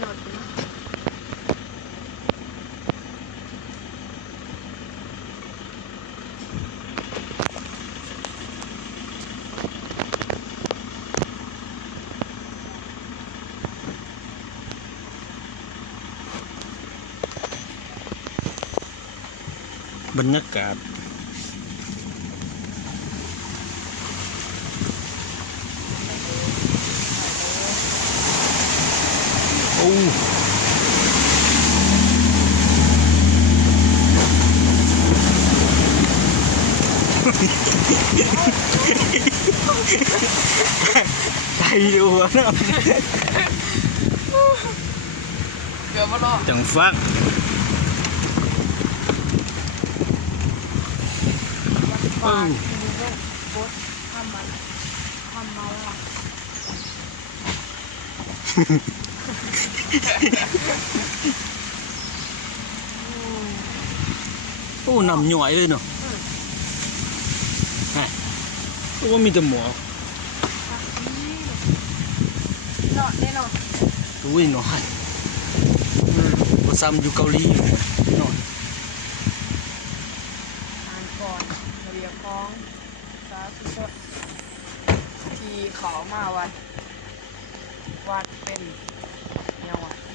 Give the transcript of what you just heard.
หนดบรรยากาศโอ้ใจดูนะ เกือบมาล้อ จังฟักปาดมีเรื่องโบสทำมันทำเมาอ่ะ โอ้นำหน่วยเลยเนาะฮะโอ้มีแต่หมอ เนาะแน่นอน อุ้ยหน่อยบ่ซ้ำอยู่เกาหลีหน่อย อ่านก่อนเรียกฟ้องสาธุชนที่เขามาวัดเป็นยังวะ